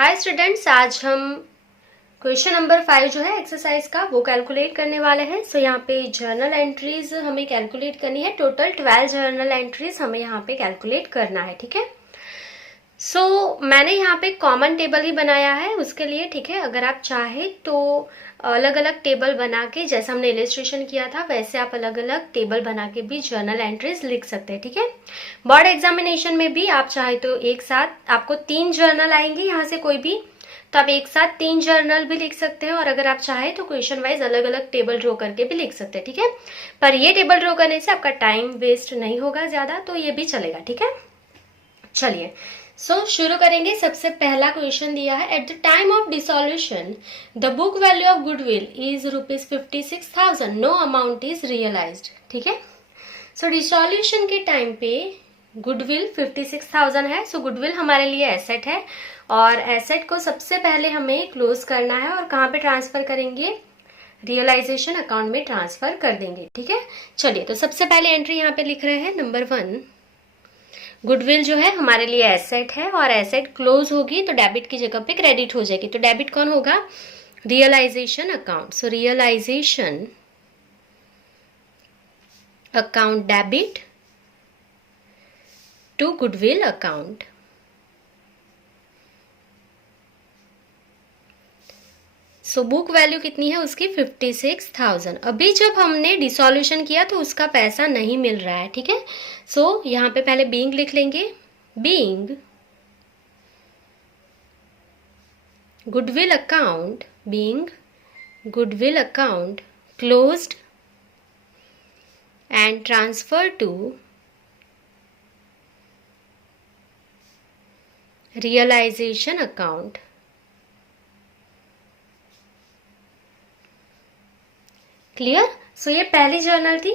Hi students, आज हम question number 5 जो है एक्सरसाइज का वो कैलकुलेट करने वाले हैं। सो यहाँ पे जर्नल एंट्रीज हमें कैलकुलेट करनी है। टोटल 12 जर्नल एंट्रीज हमें यहाँ पे कैलकुलेट करना है। ठीक है। मैंने यहाँ पे कॉमन टेबल ही बनाया है उसके लिए। ठीक है। अगर आप चाहे तो अलग अलग टेबल बना के, जैसा हमने इलिस्ट्रेशन किया था वैसे आप अलग अलग टेबल बना के भी जर्नल एंट्रीज लिख सकते हैं। ठीक है। बोर्ड एग्जामिनेशन में भी आप चाहे तो एक साथ आपको 3 जर्नल आएंगे यहाँ से कोई भी, तो आप एक साथ 3 जर्नल भी लिख सकते हैं। और अगर आप चाहे तो क्वेश्चन वाइज अलग अलग टेबल ड्रॉ करके भी लिख सकते हैं। ठीक है। पर ये टेबल ड्रॉ करने से आपका टाइम वेस्ट नहीं होगा ज्यादा, तो ये भी चलेगा। ठीक है। चलिए शुरू करेंगे। सबसे पहला क्वेश्चन दिया है, at the time of dissolution the book value of goodwill is ₹56,000, no amount is realized. ठीक है। डिसोल्यूशन के टाइम पे गुडविल 56,000 है। गुडविल हमारे लिए एसेट है और एसेट को सबसे पहले हमें क्लोज करना है। और कहाँ पे ट्रांसफर करेंगे? रियलाइजेशन अकाउंट में ट्रांसफर कर देंगे। ठीक है। चलिए, तो सबसे पहले एंट्री यहाँ पे लिख रहे हैं नंबर 1। गुडविल जो है हमारे लिए एसेट है और एसेट क्लोज होगी तो डेबिट की जगह पे क्रेडिट हो जाएगी। तो डेबिट कौन होगा? Realisation account. Realisation account debit to goodwill account. Book value कितनी है उसकी? 56,000। अभी जब हमने डिसोल्यूशन किया तो उसका पैसा नहीं मिल रहा है। ठीक है। यहाँ पे पहले बीइंग लिख लेंगे। Being goodwill account, being goodwill account closed and transfer to realisation account. Clear? ये पहली जर्नल थी।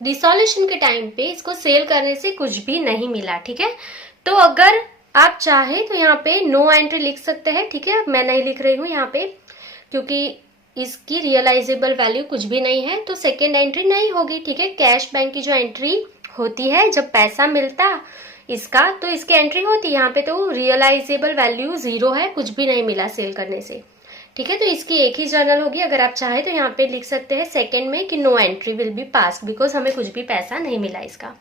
डिसोल्यूशन के टाइम पे इसको सेल करने से कुछ भी नहीं मिला। ठीक है। तो अगर आप चाहे तो यहाँ पे नो एंट्री लिख सकते हैं। ठीक है। मैं नहीं लिख रही हूँ यहाँ पे क्योंकि इसकी रियलाइजेबल वैल्यू कुछ भी नहीं है, तो सेकेंड एंट्री नहीं होगी। ठीक है। कैश बैंक की जो एंट्री होती है जब पैसा मिलता इसका, तो इसकी एंट्री होती है। यहाँ पे तो रियलाइजेबल वैल्यू 0 है, कुछ भी नहीं मिला सेल करने से। ठीक है। तो इसकी एक ही जर्नल होगी। अगर आप चाहे तो यहाँ पे लिख सकते हैं सेकंड में कि no entry will be pass, because हमें कुछ भी पैसा नहीं मिला इसका।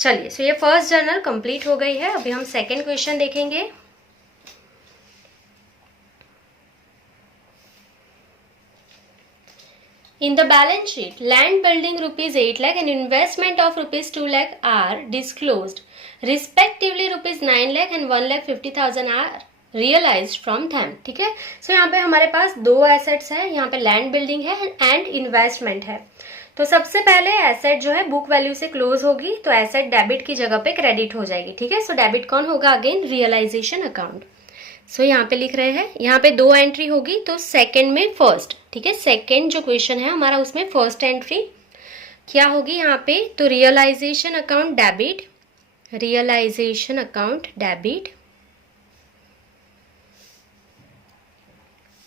चलिए, ये फर्स्ट जर्नल कंप्लीट हो गई है। अभी हम सेकंड क्वेश्चन देखेंगे। In the balance sheet, land building ₹8 lakh and investment of ₹2 lakh are disclosed. Respectively ₹9 lakh and 1,50,000 are realized from them. ठीक है। यहाँ पे हमारे पास 2 एसेट्स है। यहाँ पे लैंड बिल्डिंग है एंड इन्वेस्टमेंट है। तो सबसे पहले एसेट जो है बुक वैल्यू से क्लोज होगी तो एसेट डेबिट की जगह पे क्रेडिट हो जाएगी। ठीक है। डेबिट कौन होगा? Again realization account. यहाँ पे लिख रहे हैं, यहाँ पे 2 एंट्री होगी तो सेकंड में फर्स्ट। ठीक है। सेकंड जो क्वेश्चन है हमारा उसमें फर्स्ट एंट्री क्या होगी यहाँ पे? तो realisation account debit, realisation account debit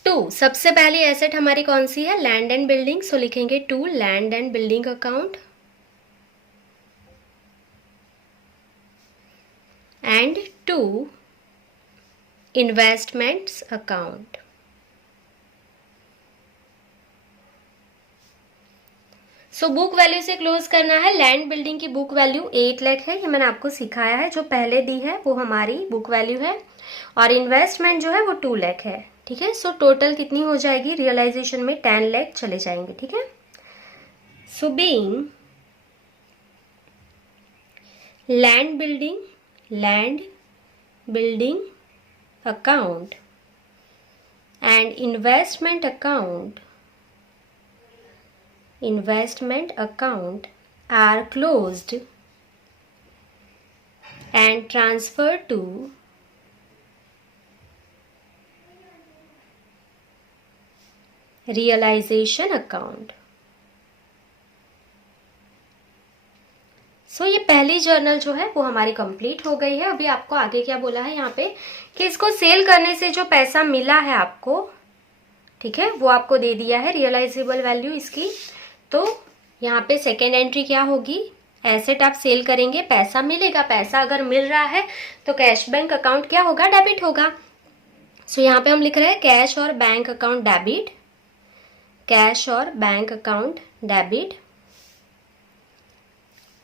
to, सबसे पहली एसेट हमारी कौन सी है? Land and building. लिखेंगे to land and building account and to investments account. Book value से क्लोज करना है। लैंड बिल्डिंग की बुक वैल्यू 8 लाख है, ये मैंने आपको सिखाया है। जो पहले दी है वो हमारी बुक वैल्यू है और इन्वेस्टमेंट जो है वो 2 लाख है। ठीक है। टोटल कितनी हो जाएगी? रियलाइजेशन में 10 लाख चले जाएंगे। ठीक है। Being land building account and investment account are closed and transferred to realization account. ये पहली जर्नल जो है वो हमारी कंप्लीट हो गई है। अभी आपको आगे क्या बोला है यहाँ पे कि इसको सेल करने से जो पैसा मिला है आपको, ठीक है, वो आपको दे दिया है रियलाइजेबल वैल्यू इसकी। तो यहाँ पे सेकेंड एंट्री क्या होगी? एसेट आप सेल करेंगे, पैसा मिलेगा। पैसा अगर मिल रहा है तो कैश बैंक अकाउंट क्या होगा? डेबिट होगा। सो यहाँ पे हम लिख रहे हैं कैश और बैंक अकाउंट डेबिट, कैश और bank account debit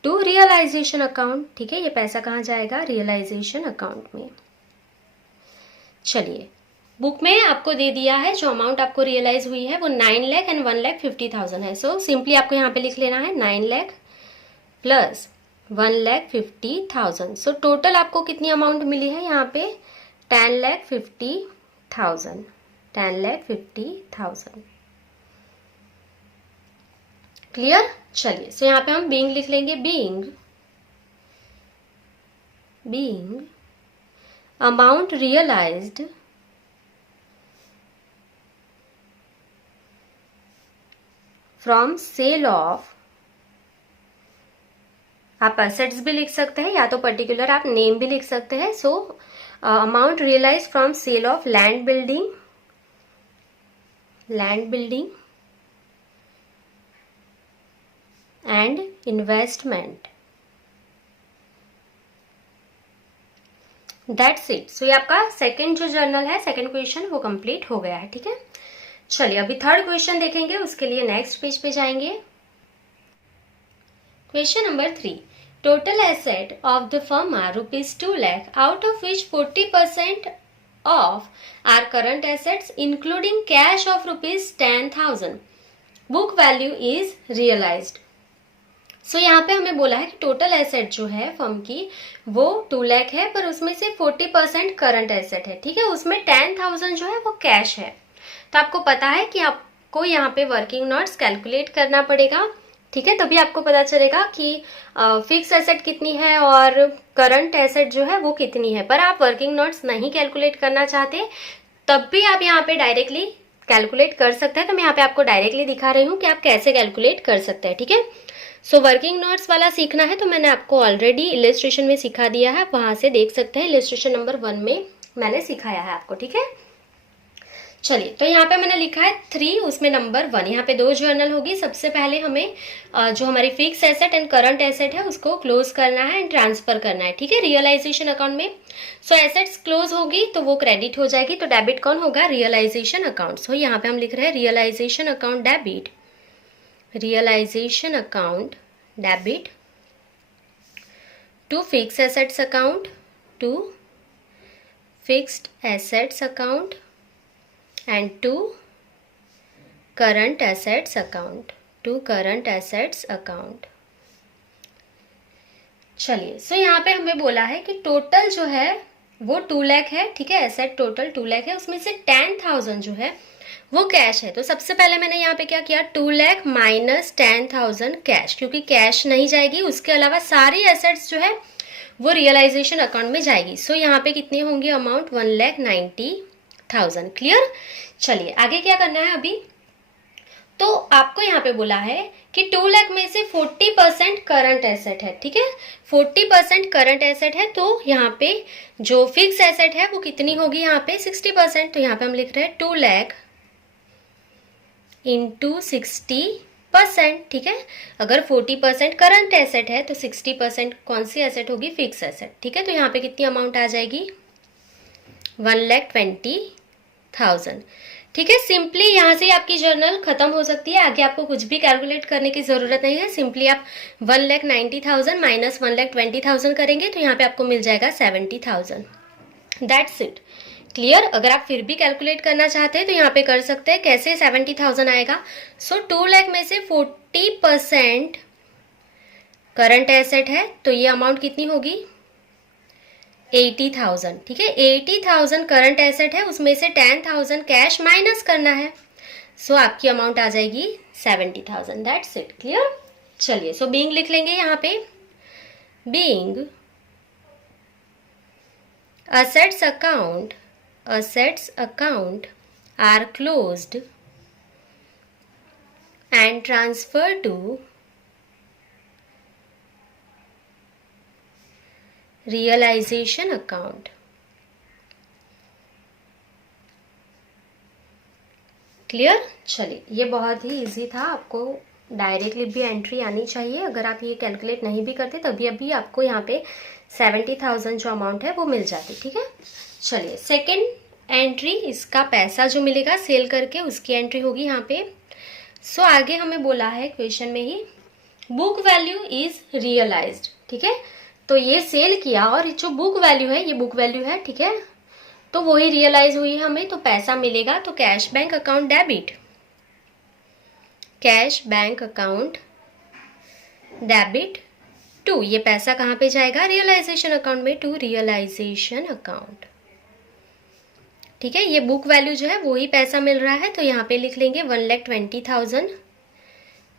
to realisation account. ठीक है, ये पैसा कहाँ जाएगा? रियलाइजेशन अकाउंट में। चलिए, बुक में आपको दे दिया है जो अमाउंट आपको रियलाइज हुई है वो 9 लाख एंड 1,50,000 है। सो सिंपली आपको यहाँ पे लिख लेना है 9 लाख प्लस 1,50,000। सो टोटल आपको कितनी अमाउंट मिली है यहाँ पे? 10,50,000, 10,50,000। क्लियर? चलिए, सो यहाँ पे हम बीइंग लिख लेंगे, being amount realized from sale of, आप असेट्स भी लिख सकते हैं या तो पर्टिकुलर आप नेम भी लिख सकते हैं। So amount realise from sale of land building and investment. That's it. So ये आपका सेकंड जो जर्नल है, सेकंड क्वेश्चन वो कंप्लीट हो गया है। ठीक है, चलिए अभी थर्ड क्वेश्चन देखेंगे, उसके लिए नेक्स्ट पेज पे जाएंगे। Question number 3, total asset of the firm are ₹2 lakh, out of which 40% of are current assets including cash of ₹10,000, book value is realised. So यहाँ पे हमें बोला है कि टोटल एसेट जो है फर्म की वो 2 लाख है, पर उसमें से 40% करंट एसेट है। ठीक है, उसमें 10,000 जो है वो कैश है। तो आपको पता है कि आपको यहाँ पे वर्किंग नोट्स कैलकुलेट करना पड़ेगा। ठीक है, तभी आपको पता चलेगा कि फिक्स एसेट कितनी है और करंट एसेट जो है वो कितनी है। पर आप वर्किंग नोट्स नहीं कैलकुलेट करना चाहते तब भी आप यहाँ पे डायरेक्टली कैलकुलेट कर सकते हैं। तो मैं यहाँ पे आपको डायरेक्टली दिखा रही हूँ कि आप कैसे कैलकुलेट कर सकते हैं। ठीक है, सो वर्किंग नोट्स वाला सीखना है तो मैंने आपको ऑलरेडी इलिस्ट्रेशन में सिखा दिया है, वहां से देख सकते हैं। इलिस्ट्रेशन नंबर 1 में मैंने सिखाया है आपको। ठीक है, चलिए, तो यहाँ पे मैंने लिखा है 3, उसमें नंबर 1। यहाँ पे 2 जर्नल होगी। सबसे पहले हमें जो हमारी fix asset and current asset है उसको क्लोज करना है एंड ट्रांसफर करना है। ठीक है, रियलाइजेशन अकाउंट में। सो एसेट्स क्लोज होगी तो वो क्रेडिट हो जाएगी, तो डेबिट कौन होगा? Realisation account. सो यहाँ पे हम लिख रहे हैं realization account debit, realisation account debit to fix assets account, to fixed assets account and to current assets account, to current assets account। चलिए, सो यहाँ पे हमें बोला है कि टोटल जो है वो 2 लाख है। ठीक है, एसेट टोटल 2 लाख है, उसमें से 10,000 जो है वो कैश है। तो सबसे पहले मैंने यहाँ पे क्या किया? 2 लाख माइनस 10,000 कैश, क्योंकि कैश नहीं जाएगी, उसके अलावा सारी एसेट्स जो है वो रियलाइजेशन अकाउंट में जाएगी। सो यहाँ पे कितनी होंगी अमाउंट? 1,90,000। क्लियर? चलिए आगे क्या करना है अभी। तो आपको यहाँ पे बोला है कि 2 लाख में से 40% करंट एसेट है। ठीक है, 40% करंट एसेट है, तो यहाँ पे जो फिक्स एसेट है वो कितनी होगी? यहाँ पे 60%। तो यहाँ पे हम लिख रहे हैं 2 लाख इंटू 60%। ठीक है, अगर 40% करंट एसेट है तो 60% कौन सी एसेट होगी? Fix asset. ठीक है, तो यहाँ पे कितनी अमाउंट आ जाएगी? 1,20,000। ठीक है, सिंपली यहाँ से आपकी जर्नल खत्म हो सकती है। आगे आपको कुछ भी कैलकुलेट करने की जरूरत नहीं है। सिंपली आप 1,90,000 माइनस 1,20,000 करेंगे तो यहाँ पे आपको मिल जाएगा 70,000। That's it. क्लियर? अगर आप फिर भी कैलकुलेट करना चाहते हैं तो यहाँ पे कर सकते हैं। कैसे 70,000 आएगा? सो 2 लाख में से 40% करंट एसेट है, तो ये अमाउंट कितनी होगी? 80,000। ठीक है, 80,000 करंट एसेट है, उसमें से 10,000 कैश माइनस करना है। सो आपकी अमाउंट आ जाएगी 70,000। That's it. क्लियर? चलिए, सो बीइंग लिख लेंगे यहाँ पे, being assets account are closed and transferred to realization account। Clear? चलिए, ये बहुत ही इजी था, आपको डायरेक्टली भी एंट्री आनी चाहिए। अगर आप ये कैलकुलेट नहीं भी करते तभी अभी आपको यहाँ पे 70,000 जो अमाउंट है वो मिल जाती। ठीक है, चलिए सेकंड एंट्री, इसका पैसा जो मिलेगा सेल करके उसकी एंट्री होगी यहाँ पे। सो आगे हमें बोला है क्वेश्चन में ही बुक वैल्यू इज रियलाइज्ड, ठीक है। तो ये सेल किया और जो बुक वैल्यू है ये बुक वैल्यू है, ठीक है, तो वही रियलाइज हुई हमें, तो पैसा मिलेगा। तो cash bank account debit, cash bank account debit to, ये पैसा कहाँ पे जाएगा, रियलाइजेशन अकाउंट में, टू रियलाइजेशन अकाउंट, ठीक है। ये बुक वैल्यू जो है वही पैसा मिल रहा है, तो यहाँ पे लिख लेंगे 1,20,000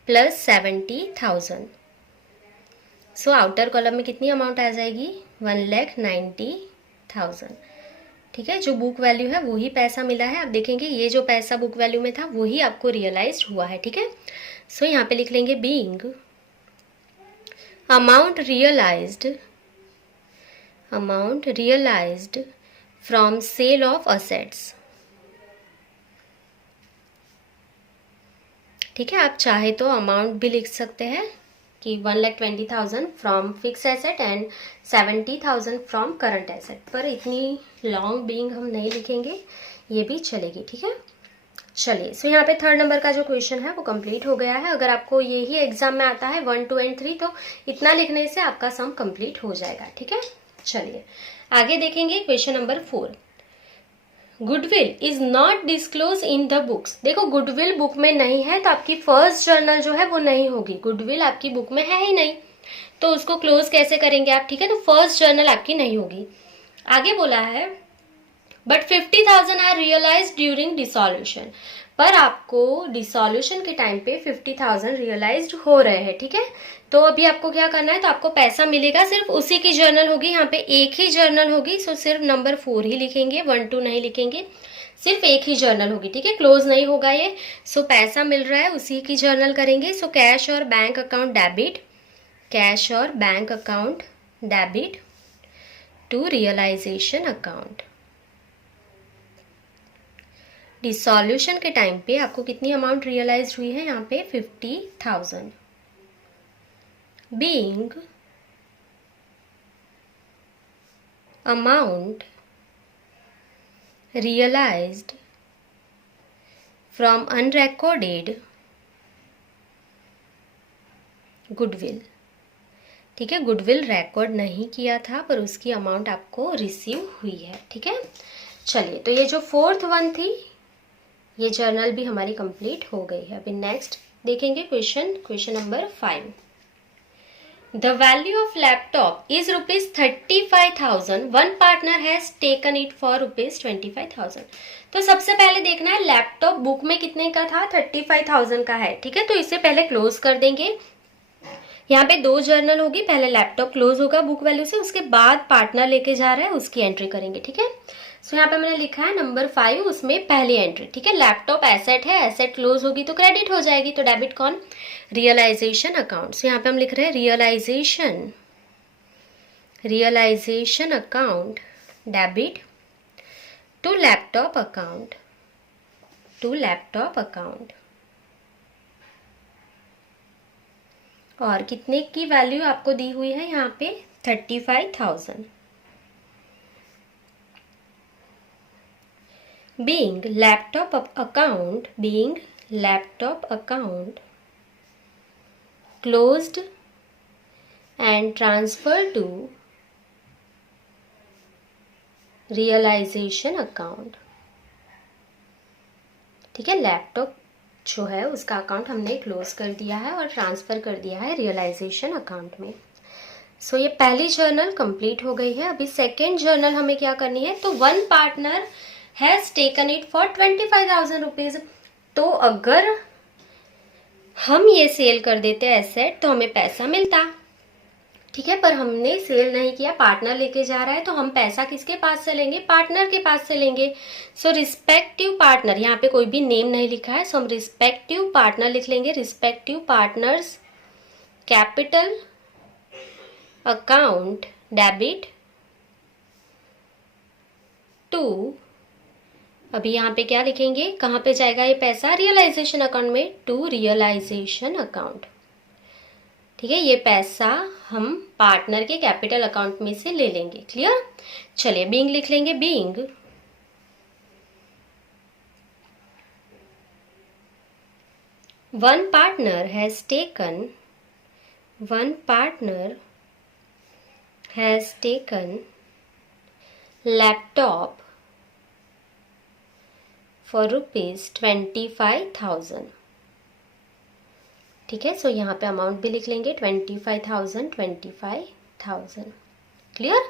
प्लस 70,000। सो आउटर कॉलम में कितनी अमाउंट आ जाएगी, 1,90,000, ठीक है। जो बुक वैल्यू है वही पैसा मिला है। आप देखेंगे ये जो पैसा बुक वैल्यू में था वही आपको रियलाइज हुआ है, ठीक है। सो यहाँ पे लिख लेंगे being amount realized from sale of assets, ठीक है। आप चाहे तो अमाउंट भी लिख सकते हैं कि 1,20,000 from fix asset and 70,000 from current asset, पर इतनी लॉन्ग बीइंग हम नहीं लिखेंगे, ये भी चलेगी, ठीक है। चलिए, सो यहाँ पे थर्ड नंबर का जो क्वेश्चन है वो कंप्लीट हो गया है। अगर आपको यही एग्जाम में आता है 1, 2 एंड 3, तो इतना लिखने से आपका सम कंप्लीट हो जाएगा, ठीक है। चलिए आगे देखेंगे question number 4। Goodwill is not disclose in the books. देखो गुडविल बुक में नहीं है तो आपकी फर्स्ट जर्नल जो है वो नहीं होगी, गुडविल आपकी बुक में है ही नहीं, तो उसको क्लोज कैसे करेंगे आप, ठीक है। तो फर्स्ट जर्नल आपकी नहीं होगी। आगे बोला है but 50,000 are realize during dissolution, पर आपको डिसोल्यूशन के टाइम पे 50,000 रियलाइज्ड हो रहे हैं, ठीक है। तो अभी आपको क्या करना है, तो आपको पैसा मिलेगा, सिर्फ उसी की जर्नल होगी, यहाँ पे एक ही जर्नल होगी। सो सिर्फ नंबर 4 ही लिखेंगे, 1, 2 नहीं लिखेंगे, सिर्फ एक ही जर्नल होगी, ठीक है, क्लोज नहीं होगा ये। सो पैसा मिल रहा है उसी की जर्नल करेंगे। सो कैश और बैंक अकाउंट डेबिट, कैश और bank account debit to realisation account. Dissolution के टाइम पे आपको कितनी अमाउंट रियलाइज हुई है, यहाँ पे 50,000। Being amount realized from unrecorded goodwill, ठीक है। गुडविल रिकॉर्ड नहीं किया था पर उसकी अमाउंट आपको रिसीव हुई है, ठीक है। चलिए, तो ये जो फोर्थ वन थी ये जर्नल भी हमारी कंप्लीट हो गई है। अभी नेक्स्ट देखेंगे question number 5। The value of laptop is ₹35,000, one partner has taken it for ₹25,000। तो सबसे पहले देखना है लैपटॉप बुक में कितने का था, 35,000 का है, ठीक है। तो इसे पहले क्लोज कर देंगे। यहाँ पे 2 जर्नल होगी, पहले लैपटॉप क्लोज होगा बुक वैल्यू से, उसके बाद पार्टनर लेके जा रहा है उसकी एंट्री करेंगे, ठीक है। सो यहाँ पे मैंने लिखा है नंबर 5, उसमें पहली एंट्री, ठीक है। लैपटॉप एसेट है, एसेट क्लोज होगी तो क्रेडिट हो जाएगी, तो डेबिट कौन, रियलाइजेशन अकाउंट। सो यहाँ पे हम लिख रहे हैं realization account debit to laptop account. और कितने की वैल्यू आपको दी हुई है यहाँ पे, 35,000। being laptop account closed and transferred to realization account, ठीक है। लैपटॉप जो है उसका अकाउंट हमने क्लोज कर दिया है और ट्रांसफर कर दिया है रियलाइजेशन अकाउंट में। सो ये पहली जर्नल कंप्लीट हो गई है। अभी सेकेंड जर्नल हमें क्या करनी है, तो one partner has taken it for 25,000 rupees. तो अगर हम ये सेल कर देते एसेट तो हमें पैसा मिलता, ठीक है, पर हमने सेल नहीं किया, पार्टनर लेके जा रहा है, तो हम पैसा किसके पास से लेंगे, पार्टनर के पास से लेंगे। सो रिस्पेक्टिव पार्टनर, यहाँ पे कोई भी नेम नहीं लिखा है, सो हम रिस्पेक्टिव पार्टनर लिख लेंगे, respective partners capital account debit to, अभी यहाँ पे क्या लिखेंगे, कहाँ पे जाएगा ये पैसा, रियलाइजेशन अकाउंट में, टू रियलाइजेशन अकाउंट, ठीक है। ये पैसा हम पार्टनर के कैपिटल अकाउंट में से ले लेंगे, क्लियर। चलिए बीइंग लिख लेंगे, being One partner has taken laptop for ₹25,000. ठीक है, सो यहाँ पे अमाउंट भी लिख लेंगे 25,000. क्लियर?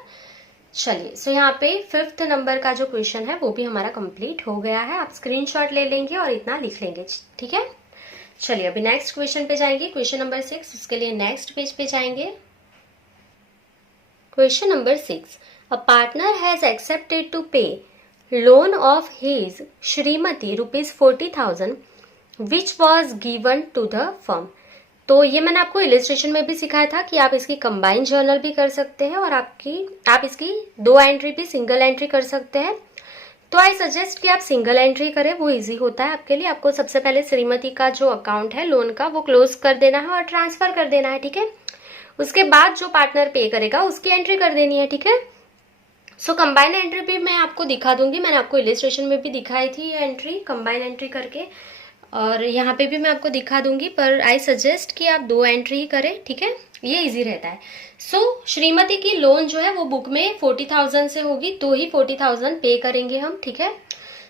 चलिए, सो यहाँ पे 5th नंबर का जो क्वेश्चन है वो भी हमारा कंप्लीट हो गया है. आप स्क्रीनशॉट ले लेंगे और इतना लिख लेंगे. ठीक है, चलिए अभी नेक्स्ट क्वेश्चन पे जाएंगे. क्वेश्चन नंबर 6, उसके लिए नेक्स्ट पेज पे जाएंगे. Question number 6, a partner has accepted to pay loan of his Shrimati ₹40,000 which was given to the firm. तो ये मैंने आपको इलिस्ट्रेशन में भी सिखाया था कि आप इसकी कंबाइंड जर्नल भी कर सकते हैं और आप इसकी 2 एंट्री भी सिंगल एंट्री कर सकते हैं. तो आई सजेस्ट कि आप सिंगल एंट्री करें, वो इजी होता है आपके लिए. आपको सबसे पहले श्रीमती का जो अकाउंट है लोन का वो क्लोज कर देना है और ट्रांसफर कर देना है. ठीक है, उसके बाद जो पार्टनर पे करेगा उसकी एंट्री कर देनी है. ठीक है, सो कंबाइंड एंट्री भी मैं आपको दिखा दूंगी. मैंने आपको इलिस्ट्रेशन में भी दिखाई थी ये एंट्री कंबाइंड एंट्री करके, और यहाँ पे भी मैं आपको दिखा दूंगी, पर आई सजेस्ट कि आप 2 एंट्री ही करें. ठीक है, ये इजी रहता है. सो श्रीमती की लोन जो है वो बुक में 40,000 से होगी तो ही 40,000 पे करेंगे हम. ठीक है,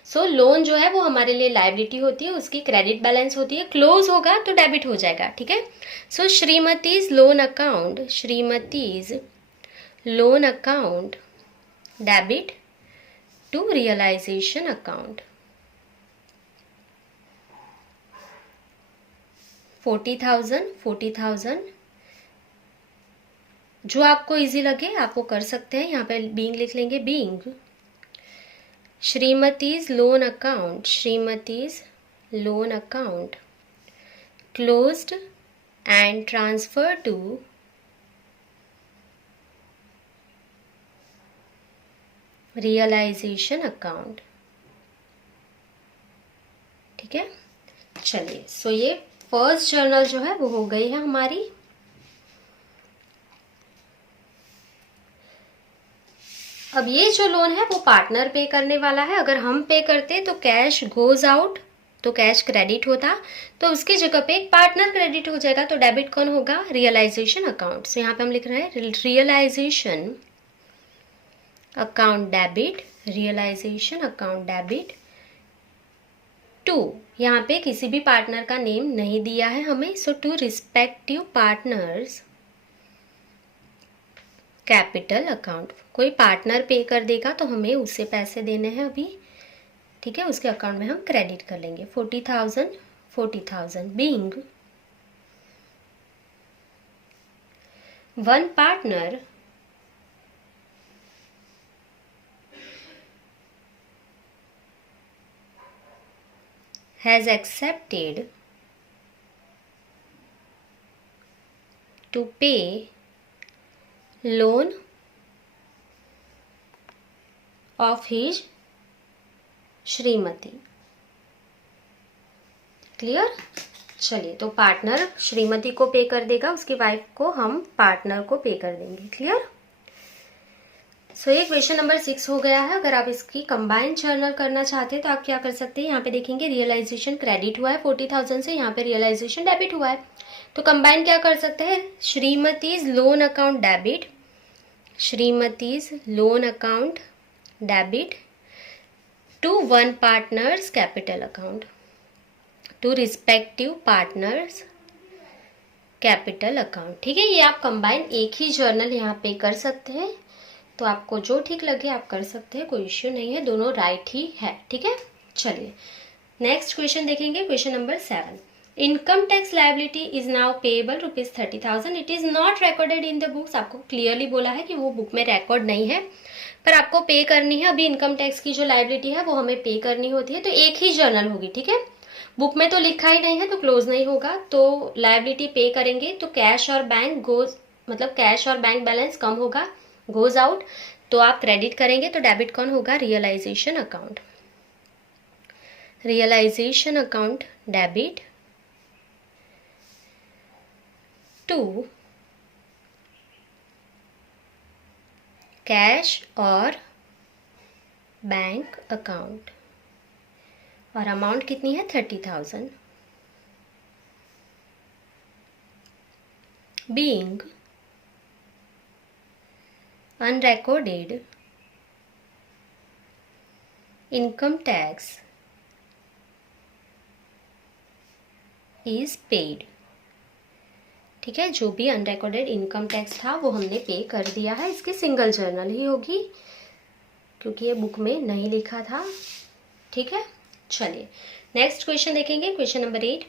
सो लोन जो है वो हमारे लिए लायबिलिटी होती है, उसकी क्रेडिट बैलेंस होती है. क्लोज होगा तो डेबिट हो जाएगा. ठीक है, so Shrimati's loan account debit to realisation account. 40,000 जो आपको इजी लगे आप वो कर सकते हैं. यहाँ पे बीइंग लिख लेंगे. Being Shrimati's loan account closed and transfer to realisation account. ठीक है, चलिए, सो ये फर्स्ट जर्नल जो है वो हो गई है हमारी. अब ये जो लोन है वो पार्टनर पे करने वाला है. अगर हम पे करते तो कैश गोज आउट, तो कैश क्रेडिट होता, तो उसकी जगह पे एक पार्टनर क्रेडिट हो जाएगा. तो डेबिट कौन होगा? Realisation account. सो यहाँ पे हम लिख रहे हैं रियलाइजेशन अकाउंट डेबिट टू, यहाँ पे किसी भी पार्टनर का नेम नहीं दिया है हमें. So to respective partners capital account. कोई पार्टनर पे कर देगा तो हमें उससे पैसे देने हैं अभी. ठीक है, उसके अकाउंट में हम क्रेडिट कर लेंगे 40,000. Being one partner has accepted to pay loan of his Shrimati. Clear? चलिए, तो पार्टनर श्रीमती को पे कर देगा, उसकी वाइफ को हम पार्टनर को पे कर देंगे. क्लियर? सो ये क्वेश्चन नंबर 6 हो गया है. अगर आप इसकी कंबाइंड जर्नल करना चाहते हैं तो आप क्या कर सकते हैं, यहाँ पे देखेंगे रियलाइजेशन क्रेडिट हुआ है 40,000 से, यहाँ पे रियलाइजेशन डेबिट हुआ है. तो कंबाइंड क्या कर सकते हैं, Shrimati's loan account debit to one partners capital account to respective partners capital account. ठीक है, ये आप कंबाइन एक ही जर्नल यहाँ पे कर सकते हैं. तो आपको जो ठीक लगे आप कर सकते हैं, कोई इश्यू नहीं है, दोनों राइट ही है. ठीक है, चलिए नेक्स्ट क्वेश्चन देखेंगे. Question number 7, income tax liability is now payable ₹30,000. It is not recorded in the books. आपको क्लियरली बोला है कि वो बुक में रिकॉर्ड नहीं है, पर आपको पे करनी है. अभी इनकम टैक्स की जो लायबिलिटी है वो हमें पे करनी होती है, तो एक ही जर्नल होगी. ठीक है, बुक में तो लिखा ही नहीं है तो क्लोज नहीं होगा. तो लायबिलिटी पे करेंगे तो कैश और बैंक बैलेंस कम होगा, गोज आउट. तो आप क्रेडिट करेंगे तो डेबिट कौन होगा, realisation account debit to cash और बैंक अकाउंट. और अमाउंट कितनी है 30,000. being unrecorded income tax is paid। ठीक है, जो भी अनरिकॉर्डेड इनकम टैक्स था वो हमने पे कर दिया है। इसकी सिंगल जर्नल ही होगी क्योंकि ये बुक में नहीं लिखा था। ठीक है, चलिए नेक्स्ट क्वेश्चन देखेंगे। Question number 8,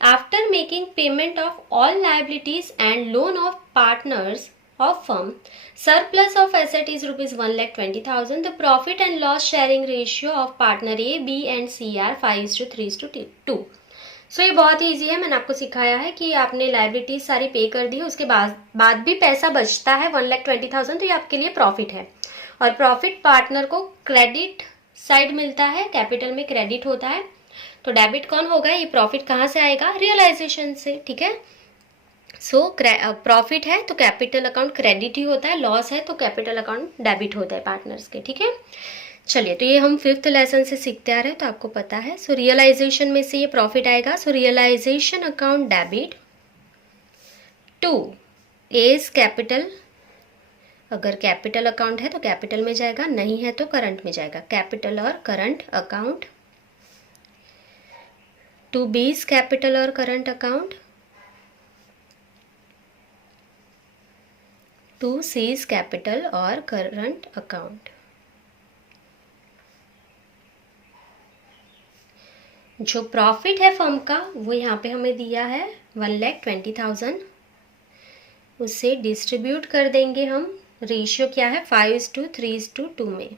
after making payment of all liabilities and loan of partners of firm, surplus of asset is rupees 1,20,000. The profit and loss sharing ratio of partner A, B and C are 5:3:2। सो ये बहुत ही easy है, मैंने आपको सिखाया है कि आपने liabilities सारी पे कर दी है, उसके बाद भी पैसा बचता है 1,20,000, तो ये आपके लिए प्रॉफिट है। और प्रॉफिट पार्टनर को क्रेडिट साइड मिलता है, कैपिटल में क्रेडिट होता है। तो डेबिट कौन होगा, ये प्रॉफिट कहाँ से आएगा, रियलाइजेशन से। ठीक है, सो प्रॉफिट है तो कैपिटल अकाउंट क्रेडिट ही होता है, लॉस है तो कैपिटल अकाउंट डेबिट होता है पार्टनर्स के। ठीक है, चलिए तो ये हम 5th लेसन से सीखते आ रहे हैं तो आपको पता है। सो रियलाइजेशन में से ये प्रॉफिट आएगा। So realisation account debit to A's capital, अगर कैपिटल अकाउंट है तो कैपिटल में जाएगा, नहीं है तो करंट में जाएगा, कैपिटल और current account. To B's capital और current account. To C's capital और करंट अकाउंट। जो प्रॉफिट है फर्म का वो यहाँ पे हमें दिया है 1,20,000, उससे डिस्ट्रीब्यूट कर देंगे हम। रेशियो क्या है, 5:3:2 में।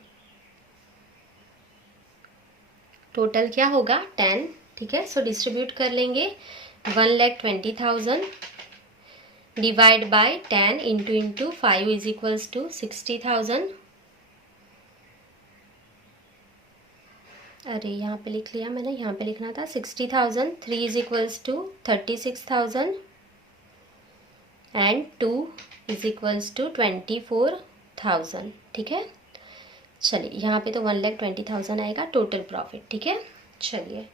टोटल क्या होगा 10। ठीक है, सो डिस्ट्रीब्यूट कर लेंगे 1,20,000 divide by 10 into 5 is equals to 60,000। अरे यहाँ पे लिख लिया मैंने, यहाँ पे लिखना था 60,000। 3 is equals to 36,000 and 2 is equals to 24,000। ठीक है, चलिए यहाँ पे तो 1,20,000 आएगा टोटल प्रॉफिट। ठीक है, चलिए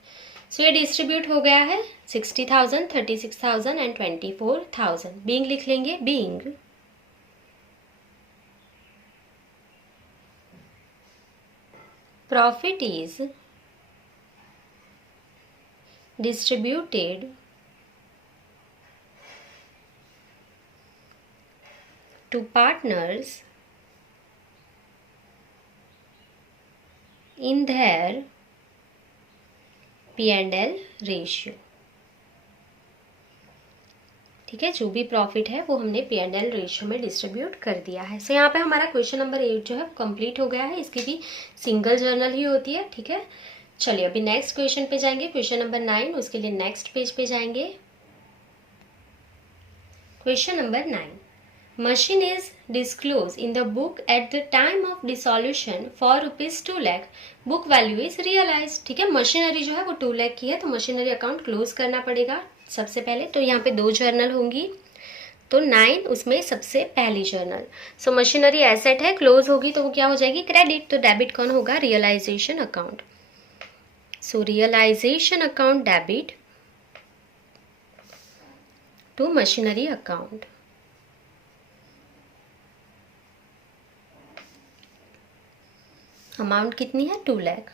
सो ये डिस्ट्रीब्यूट हो गया है 60,000, 36,000 एंड 24,000। बीइंग लिख लेंगे, being profit is distributed to partners in their P&L ratio। ठीक है, जो भी प्रॉफिट है वो हमने P&L रेशियो में डिस्ट्रीब्यूट कर दिया है। सो यहाँ पे हमारा क्वेश्चन नंबर 8 जो है कंप्लीट हो गया है। इसकी भी सिंगल जर्नल ही होती है। ठीक है, चलिए अभी नेक्स्ट क्वेश्चन पे जाएंगे, क्वेश्चन नंबर 9। उसके लिए नेक्स्ट पेज पे जाएंगे। Question number 9, machine is disclose in the book at the time of dissolution for ₹2 lakh, book value is realize. ठीक है, मशीनरी जो है वो 2 लाख की है तो मशीनरी अकाउंट क्लोज करना पड़ेगा सबसे पहले। तो यहाँ पे 2 जर्नल होंगी, तो 9 उसमें सबसे पहली जर्नल। सो मशीनरी एसेट है, क्लोज होगी तो वो क्या हो जाएगी, क्रेडिट। तो डेबिट कौन होगा, realisation account. So realization account debit to machinery account। Amount कितनी है, 2 lakh.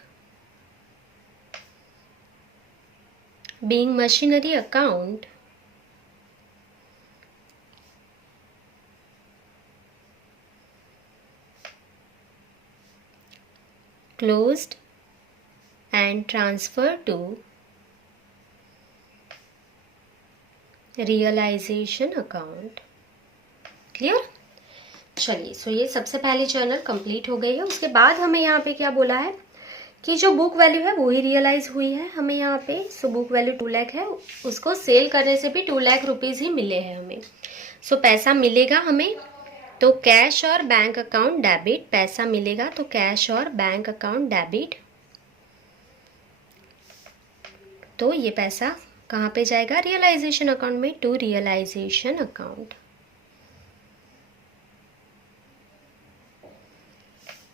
Being machinery account closed and transfer to realization account। Clear, चलिए सो ये सबसे पहली जर्नल कंप्लीट हो गई है। उसके बाद हमें यहाँ पे क्या बोला है कि जो बुक वैल्यू है वो ही रियलाइज हुई है हमें यहाँ पे। सो बुक वैल्यू 2 लाख है, उसको सेल करने से भी 2 लाख रुपीज ही मिले हैं हमें। सो पैसा मिलेगा हमें तो कैश और बैंक अकाउंट डेबिट, पैसा मिलेगा तो कैश और बैंक अकाउंट डेबिट। तो ये पैसा कहाँ पे जाएगा, रियलाइजेशन अकाउंट में, to realisation account.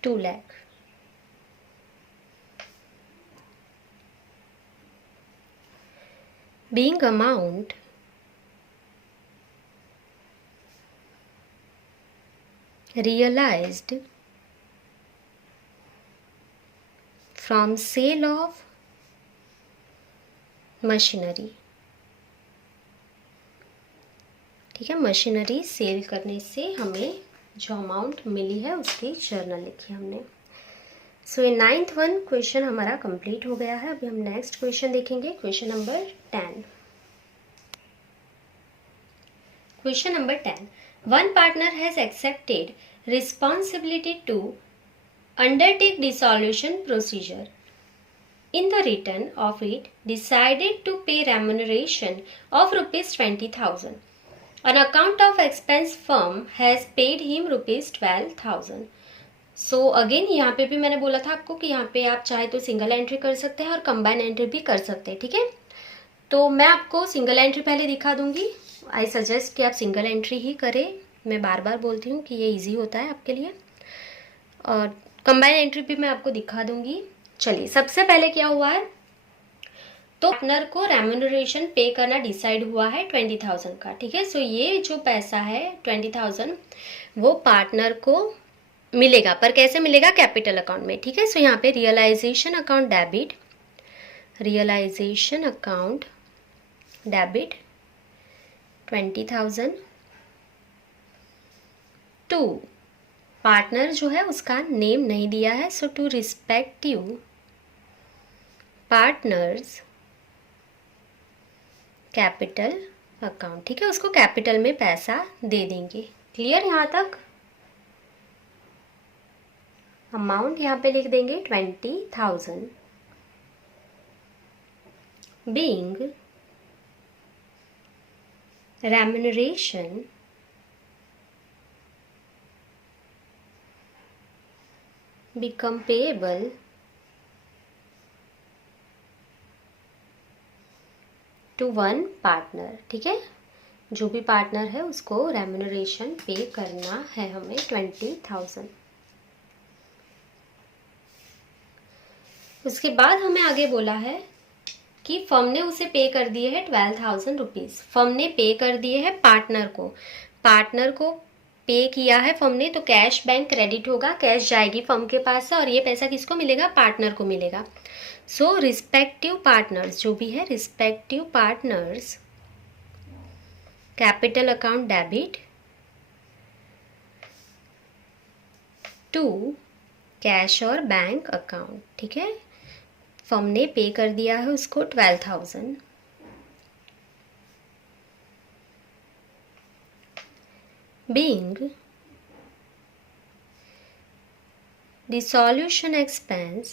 2 lakh. Being amount realized from sale of machinery। ठीक है, मशीनरी सेल करने से हमें जो अमाउंट मिली है उसकी जर्नल लिखी हमने। सो ये 9th वन क्वेश्चन हमारा कंप्लीट हो गया है। अभी हम नेक्स्ट क्वेश्चन देखेंगे, question number 10। Question number 10, one partner has accepted responsibility to undertake dissolution procedure. In the return of it, decided to pay remuneration of rupees 20,000. On account of expense, firm has paid him rupees 12,000. So again यहाँ पे भी मैंने बोला था आपको कि यहाँ पे आप चाहे तो सिंगल एंट्री कर सकते हैं और कंबाइन एंट्री भी कर सकते हैं। ठीक है, तो मैं आपको सिंगल एंट्री पहले दिखा दूंगी। आई सजेस्ट कि आप सिंगल एंट्री ही करें। मैं बार बार बोलती हूँ कि ये इजी होता है आपके लिए, और कंबाइन एंट्री भी मैं आपको दिखा दूंगी। चलिए, सबसे पहले क्या हुआ है, तो पार्टनर को रेम्यूनरेशन पे करना डिसाइड हुआ है 20,000 का। ठीक है, सो ये जो पैसा है 20,000 वो पार्टनर को मिलेगा, पर कैसे मिलेगा, कैपिटल अकाउंट में। ठीक है, सो यहाँ पे realisation account debit, realisation account debit 20,000 to partner जो है उसका नेम नहीं दिया है, so to respective partners capital account. ठीक है, उसको कैपिटल में पैसा दे देंगे। क्लियर यहाँ तक? अमाउंट यहाँ पे लिख देंगे 20,000 being remuneration become payable to one partner। ठीक है, जो भी पार्टनर है उसको रेम्यूनरेशन पे करना है हमें 20,000। उसके बाद हमें आगे बोला है कि फर्म ने उसे पे कर दिए है 12,000 रुपीज। फर्म ने पे कर दिए है पार्टनर को, पार्टनर को पे किया है फर्म ने, तो कैश बैंक क्रेडिट होगा, कैश जाएगी फर्म के पास से और ये पैसा किसको मिलेगा, पार्टनर को मिलेगा। सो रिस्पेक्टिव पार्टनर्स जो भी है, respective partners capital account debit to cash और बैंक अकाउंट। ठीक है, फर्म ने पे कर दिया है उसको 12,000 being dissolution expense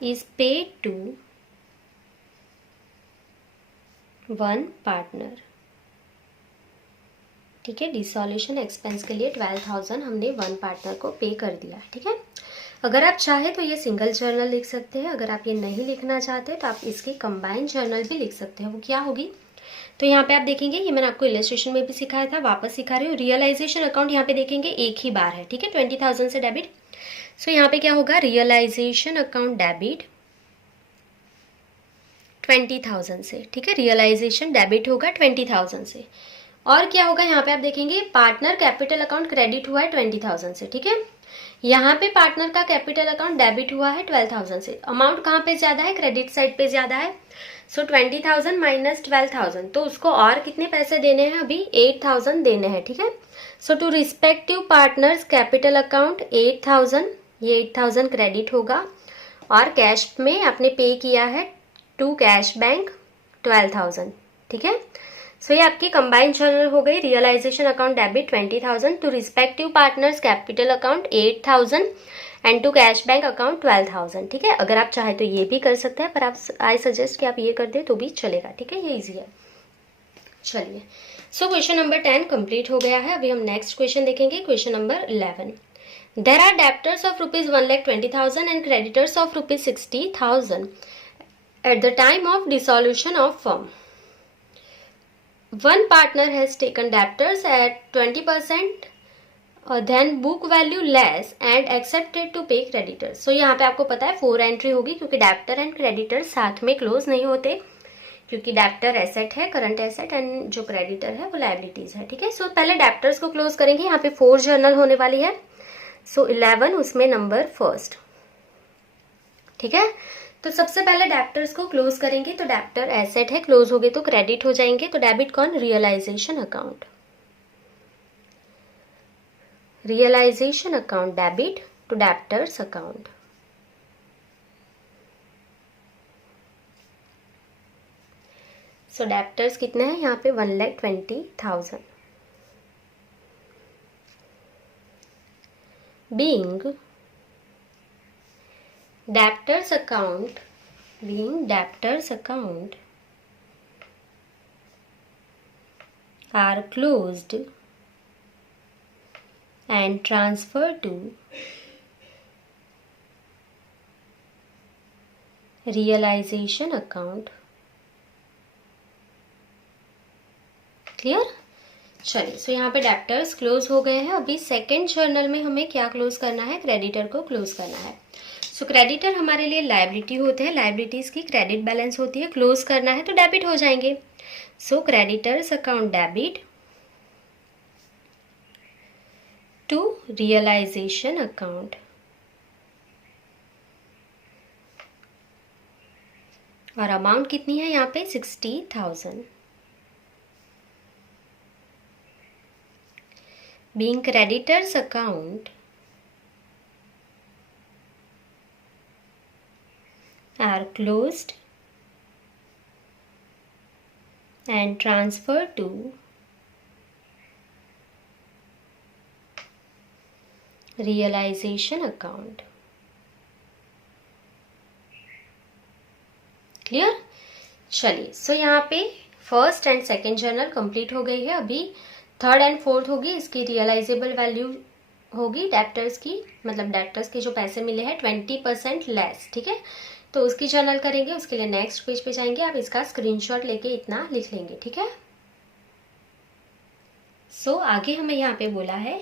is paid to one partner। ठीक है, डिसॉल्यूशन एक्सपेंस के लिए 12,000 हमने वन पार्टनर को पे कर दिया। ठीक है, अगर आप चाहे तो ये सिंगल जर्नल लिख सकते हैं, अगर आप ये नहीं लिखना चाहते तो आप इसकी कंबाइन जर्नल भी लिख सकते हैं। वो क्या होगी, तो यहाँ पे आप देखेंगे, ये मैंने आपको इलस्ट्रेशन में भी सिखाया था, वापस सिखा रही हूँ। रियलाइजेशन अकाउंट यहाँ पे देखेंगे एक ही बार है। ठीक है, 20,000 से डेबिट। सो यहाँ पे क्या होगा, रियलाइजेशन अकाउंट डेबिट 20,000 से। ठीक है, रियलाइजेशन डेबिट होगा 20,000 से। और क्या होगा, यहाँ पे आप देखेंगे पार्टनर कैपिटल अकाउंट क्रेडिट हुआ है 20,000 से। ठीक है, यहाँ पे पार्टनर का कैपिटल अकाउंट डेबिट हुआ है 12,000 से। अमाउंट कहाँ पे ज्यादा है, क्रेडिट साइड पे ज्यादा है। सो 20,000 माइनस 12,000, तो उसको और कितने पैसे देने हैं, अभी 8,000 देने हैं। ठीक है, so to respective partners capital account 8,000, ये 8,000 क्रेडिट होगा, और कैश में आपने पे किया है टू कैश बैंक 12,000। ठीक है, सो ये आपकी कंबाइंड जर्नल हो गई। Realization account debit 20,000 to respective partners capital account 8,000 and to cash bank account 12,000। ठीक है, अगर आप चाहे तो ये भी कर सकते हैं, पर आप आई सजेस्ट कि आप ये कर दे तो भी चलेगा। ठीक है, ये इजी है। चलिए, सो क्वेश्चन नंबर 10 कंप्लीट हो गया है। अभी हम नेक्स्ट क्वेश्चन देखेंगे, question number 11। There are debtors of rupees 1,20,000 and creditors of rupees 60,000 at the time of dissolution of firm. One partner has taken debtors at 20% then book value less and accepted to pay creditors। So यहाँ पे आपको पता है 4 entry होगी, क्योंकि debtor and creditor साथ में close नहीं होते। क्योंकि डेप्टर एसेट है, करंट एसेट, एंड जो क्रेडिटर है वो लायबिलिटीज है। ठीक है, सो पहले डेप्टर्स को क्लोज करेंगे। यहाँ पे 4 जर्नल होने वाली है, सो 11 उसमें नंबर फर्स्ट। ठीक है, तो सबसे पहले डेप्टर्स को क्लोज करेंगे। तो डेप्टर एसेट है, क्लोज हो गए तो क्रेडिट हो जाएंगे। तो डेबिट कौन? Realization account. Realisation account debit to debtors account. So debtors कितने हैं यहाँ पे? 1,20,000। Being debtors account, being debtors account are closed and transferred to realization account। Clear? चलिए, सो यहाँ पे डेप्टर्स क्लोज हो गए हैं। अभी सेकेंड जर्नल में हमें क्या क्लोज करना है? क्रेडिटर को क्लोज करना है। सो क्रेडिटर हमारे लिए लायबिलिटी होते हैं, लायबिलिटीज की क्रेडिट बैलेंस होती है, क्लोज करना है तो डेबिट हो जाएंगे। So creditors account debit to realisation account. और अमाउंट कितनी है यहाँ पे? 60,000। Being creditors account are closed and transferred to realization account। Clear? चलिए, सो यहाँ पे first and second journal complete हो गई है। अभी थर्ड एंड फोर्थ होगी, इसकी रियलाइजेबल वैल्यू होगी डेप्टर्स की, मतलब डेप्टर्स के जो पैसे मिले हैं 20% लेस। ठीक है, तो उसकी जर्नल करेंगे, उसके लिए नेक्स्ट पेज पे जाएंगे। आप इसका स्क्रीनशॉट लेके इतना लिख लेंगे। ठीक है, सो आगे हमें यहाँ पे बोला है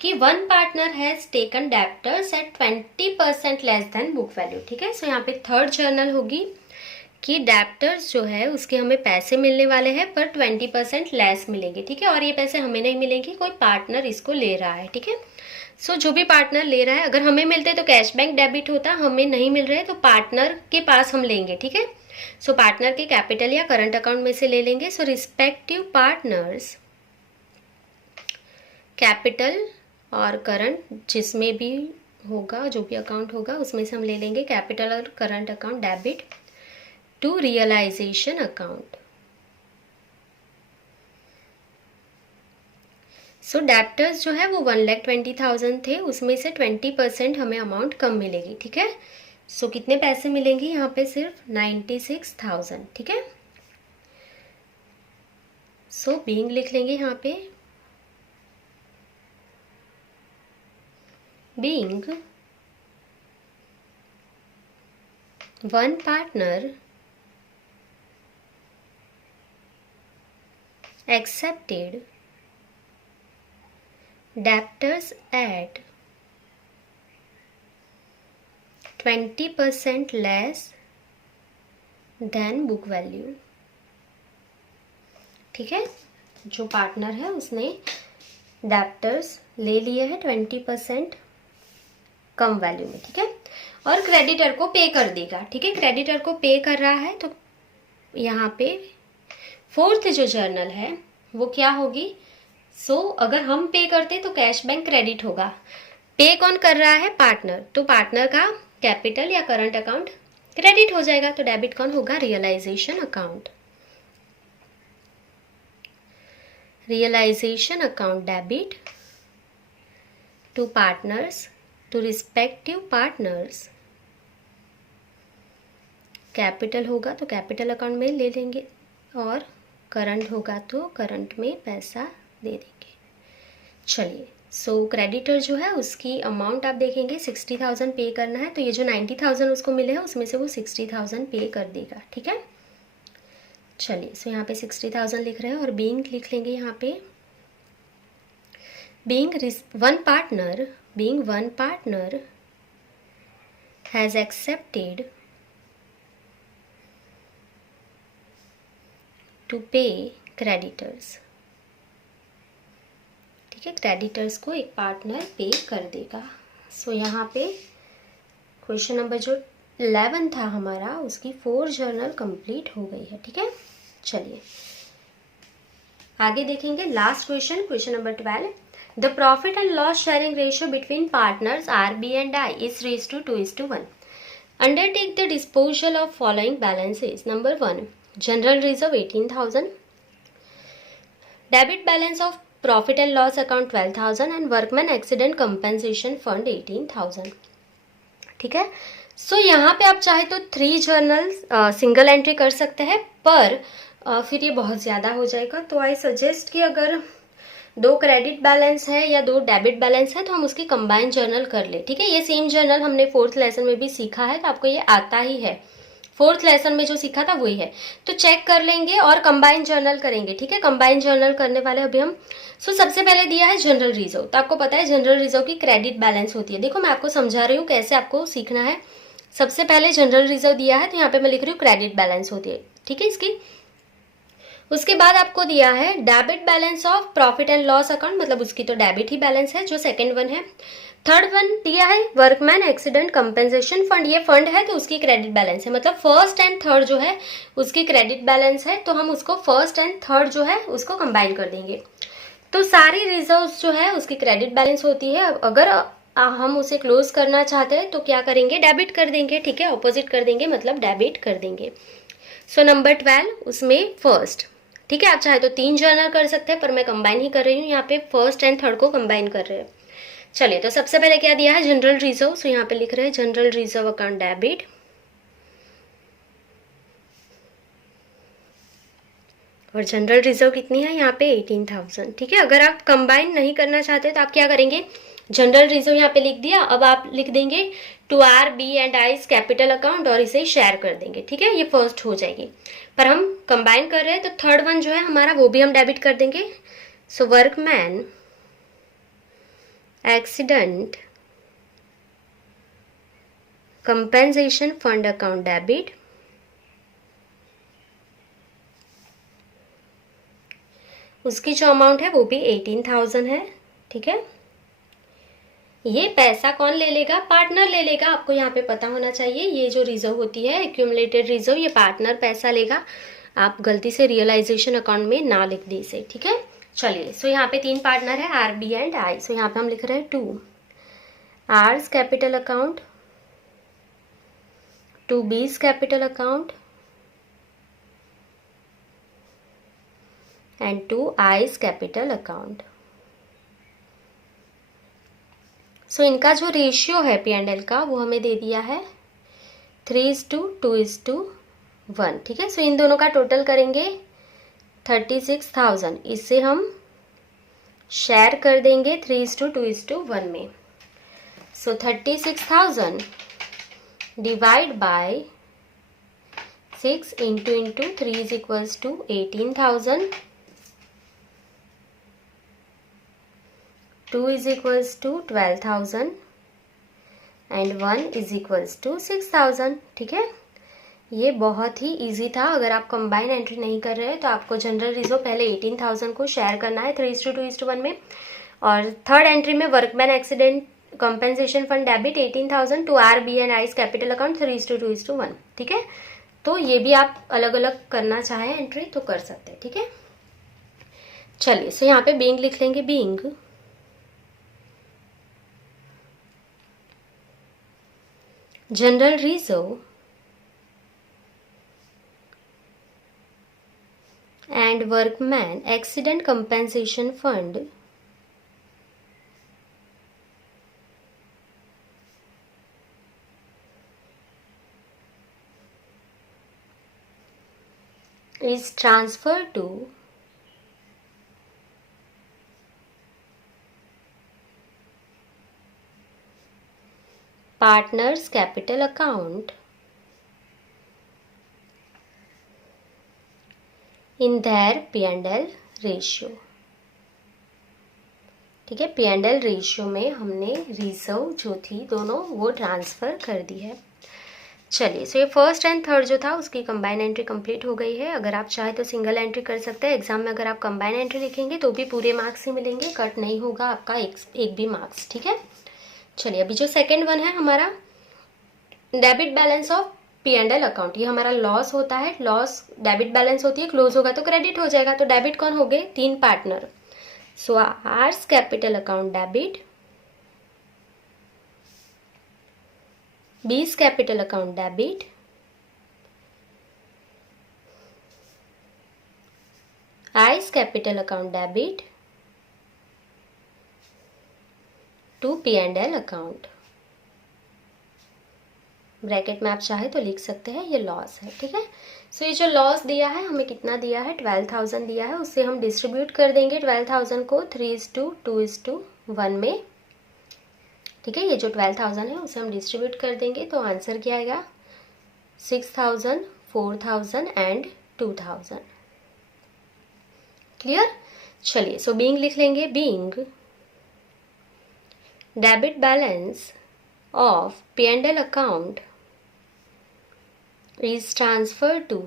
कि one partner has taken debtors at 20% less than book value. ठीक है, सो यहाँ पे थर्ड जर्नल होगी कि डेप्टर्स जो है उसके हमें पैसे मिलने वाले हैं पर 20% लेस मिलेंगे। ठीक है, और ये पैसे हमें नहीं मिलेंगे, कोई पार्टनर इसको ले रहा है। ठीक है, सो जो भी पार्टनर ले रहा है, अगर हमें मिलते तो कैश बैंक डेबिट होता, हमें नहीं मिल रहे तो पार्टनर के पास हम लेंगे। ठीक है, सो पार्टनर के कैपिटल या करंट अकाउंट में से ले लेंगे। सो रिस्पेक्टिव पार्टनर्स कैपिटल और करंट जिसमें भी होगा, जो भी अकाउंट होगा उसमें से हम ले लेंगे कैपिटल और current account debit to realisation account. So debtors जो है वो 1,20,000 थे, उसमें से 20% हमें अमाउंट कम मिलेगी। ठीक है, सो कितने पैसे मिलेंगे यहाँ पे? सिर्फ 96,000। ठीक है, सो बीइंग लिख लेंगे यहाँ पे, being one partner accepted debtors at 20% less than book value। ठीक है, जो पार्टनर है उसने डेप्टर्स ले लिए हैं 20% कम वैल्यू में। ठीक है, और क्रेडिटर को पे कर देगा। ठीक है, क्रेडिटर को पे कर रहा है तो यहाँ पे फोर्थ जो जर्नल है वो क्या होगी? सो अगर हम पे करते तो कैश बैंक क्रेडिट होगा, पे कौन कर रहा है? पार्टनर, तो पार्टनर का कैपिटल या करंट अकाउंट क्रेडिट हो जाएगा। तो डेबिट कौन होगा? Realisation account. Realisation account debit to partners, to respective partners. Capital होगा तो कैपिटल अकाउंट में ले लेंगे और करंट होगा तो करंट में पैसा दे देंगे। चलिए, सो क्रेडिटर जो है उसकी अमाउंट आप देखेंगे 60,000 पे करना है, तो ये जो 90,000 उसको मिले हैं उसमें से वो 60,000 पे कर देगा। ठीक है, चलिए, सो यहाँ पे 60,000 लिख रहे हैं और बीइंग लिख लेंगे यहाँ पे, being one partner has accepted to pay creditors, ठीक है, क्रेडिटर्स को एक पार्टनर पे कर देगा। सो यहाँ पे क्वेश्चन नंबर जो 11 था हमारा, उसकी 4 जर्नल कंप्लीट हो गई है, ठीक है। चलिए आगे देखेंगे last question, question number 12। The profit and loss sharing ratio between partners R B and I is raised to 2:1। Undertake the disposal of following balances. Number 1 general reserve 18,000, debit balance of profit and loss account 12,000 and workman accident compensation fund 18,000, ठीक है। So यहाँ पे आप चाहे तो 3 journal single entry कर सकते हैं, पर फिर ये बहुत ज़्यादा हो जाएगा। तो आई सजेस्ट कि अगर 2 क्रेडिट बैलेंस है या 2 डेबिट बैलेंस है तो हम उसकी कंबाइंड जर्नल कर ले, ठीक है। ये सेम जर्नल हमने 4th लेसन में भी सीखा है, तो आपको ये आता ही है। 4th लेसन में जो सीखा था वही है, तो चेक कर लेंगे और कंबाइंड जर्नल करेंगे, ठीक है। कंबाइंड जर्नल करने वाले अभी हम सबसे पहले दिया है जनरल रिजर्व। तो आपको पता है जनरल रिजर्व की क्रेडिट बैलेंस होती है। देखो मैं आपको समझा रही हूँ कैसे आपको सीखना है। सबसे पहले जनरल रिजर्व दिया है, तो यहाँ पे मैं लिख रही हूँ क्रेडिट बैलेंस होती है, ठीक है इसकी। उसके बाद आपको दिया है debit balance of profit and loss account, मतलब उसकी तो डेबिट ही बैलेंस है जो सेकंड वन है। थर्ड वन दिया है वर्कमैन एक्सीडेंट कंपेंसेशन फंड, ये फंड है तो उसकी क्रेडिट बैलेंस है, मतलब फर्स्ट एंड थर्ड जो है उसकी क्रेडिट बैलेंस है, तो हम उसको फर्स्ट एंड थर्ड जो है उसको कंबाइन कर देंगे। तो सारी रिजर्व्स जो है उसकी क्रेडिट बैलेंस होती है। अगर हम उसे क्लोज करना चाहते हैं तो क्या करेंगे, डेबिट कर देंगे, ठीक है, ऑपोजिट कर देंगे, मतलब डेबिट कर देंगे। सो नंबर 12 उसमें फर्स्ट, ठीक है। आप चाहे तो 3 जर्नल कर सकते हैं, पर मैं कंबाइन ही कर रही हूँ, यहाँ पे फर्स्ट एंड थर्ड को कंबाइन कर रहे हैं। चलिए तो सबसे पहले क्या दिया है, जनरल रिजर्व। सो यहाँ पे लिख रहे हैं जनरल रिजर्व अकाउंट डेबिट, और जनरल रिजर्व कितनी है यहाँ पे 18,000, ठीक है। अगर आप कंबाइन नहीं करना चाहते तो आप क्या करेंगे, जनरल रिजर्व यहाँ पे लिख दिया, अब आप लिख देंगे to R B and I's capital account और इसे शेयर कर देंगे, ठीक है, ये फर्स्ट हो जाएगी। पर हम कंबाइन कर रहे हैं तो थर्ड वन जो है हमारा वो भी हम डेबिट कर देंगे। So workman accident compensation fund account debit, उसकी जो अमाउंट है वो भी 18,000 है, ठीक है। ये पैसा कौन ले लेगा, पार्टनर ले लेगा, आपको यहाँ पे पता होना चाहिए। ये जो रिजर्व होती है एक्यूमुलेटेड रिजर्व, ये पार्टनर पैसा लेगा, आप गलती से रियलाइजेशन अकाउंट में ना लिख दी इसे, ठीक है। चलिए सो यहाँ पे 3 पार्टनर है आर बी एंड आई। सो यहाँ पे हम लिख रहे हैं 2 hours capital account, 2 B's capital account and 2 I's capital account. सो इनका जो रेशियो है P&L का वो हमें दे दिया है 3:2:1, ठीक है। सो इन दोनों का टोटल करेंगे 36,000, इससे हम शेयर कर देंगे 3:2:1 में। So 36,000 divide by 6 into 3 is equals to 18,000, 2 is equals to 12,000 and 1 is equals to 6,000, ठीक है। ये बहुत ही इजी था। अगर आप कंबाइन एंट्री नहीं कर रहे हैं तो आपको जनरल रिजर्व पहले 18,000 को शेयर करना है 3:2:1 में, और थर्ड एंट्री में workman accident compensation fund debit 18,000 to R B and I's capital account 3:2:1, ठीक है। तो ये भी आप अलग अलग करना चाहें एंट्री तो कर सकते हैं, ठीक है। चलिए सो यहाँ पे बीइंग लिख लेंगे, being general reserve and workman accident compensation fund is transferred to partners capital account in their P&L ratio, ठीक है। P&L रेशियो में हमने रिजर्व जो थी दोनों वो ट्रांसफर कर दी है। चलिए, सो ये फर्स्ट एंड थर्ड जो था उसकी कंबाइन एंट्री कंप्लीट हो गई है। अगर आप चाहे तो सिंगल एंट्री कर सकते हैं। एग्जाम में अगर आप कंबाइन एंट्री लिखेंगे तो भी पूरे मार्क्स ही मिलेंगे, कट नहीं होगा आपका एक भी मार्क्स, ठीक है। चलिए, अभी जो सेकेंड वन है हमारा debit balance of P&L account, ये हमारा लॉस होता है। लॉस डेबिट बैलेंस होती है, क्लोज होगा तो क्रेडिट हो जाएगा। तो डेबिट कौन हो गए? 3 partner. So R's capital account debit, B's capital account debit, I's capital account debit to P&L account. Bracket में आप चाहे तो लिख सकते हैं, ये लॉस है, ठीक है। सो ये जो लॉस दिया है हमें कितना दिया है? 12,000 दिया है। उससे हम डिस्ट्रीब्यूट कर देंगे 12,000 को 3:2:1 में, ठीक है। ये जो 12,000 है उसे हम डिस्ट्रीब्यूट कर देंगे तो आंसर क्या आएगा? 6,000, 4,000 एंड 2,000। क्लियर? चलिए, सो बीइंग लिख लेंगे। Being debit balance of P&L account is transferred to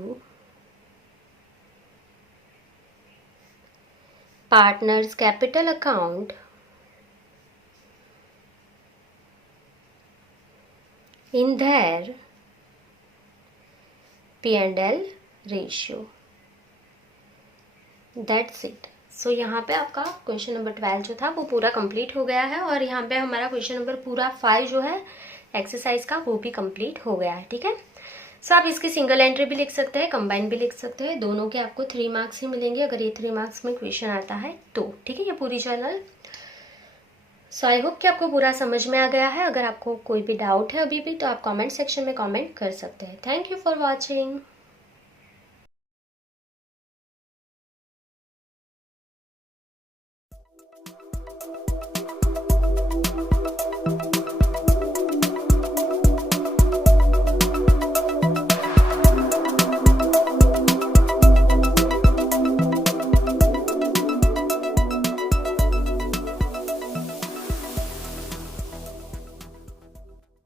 partners capital account in their P&L ratio. That's it. सो यहाँ पे आपका क्वेश्चन नंबर 12 जो था वो पूरा कंप्लीट हो गया है और यहाँ पे हमारा क्वेश्चन नंबर पूरा 5 जो है एक्सरसाइज का वो भी कंप्लीट हो गया है, ठीक है। सो आप इसकी सिंगल एंट्री भी लिख सकते हैं, कंबाइन भी लिख सकते हैं। दोनों के आपको 3 मार्क्स ही मिलेंगे अगर ये 3 मार्क्स में क्वेश्चन आता है तो, ठीक है। ये पूरी जर्नल। सो आई होप कि आपको पूरा समझ में आ गया है। अगर आपको कोई भी डाउट है अभी भी तो आप कमेंट सेक्शन में कमेंट कर सकते हैं। Thank you for watching.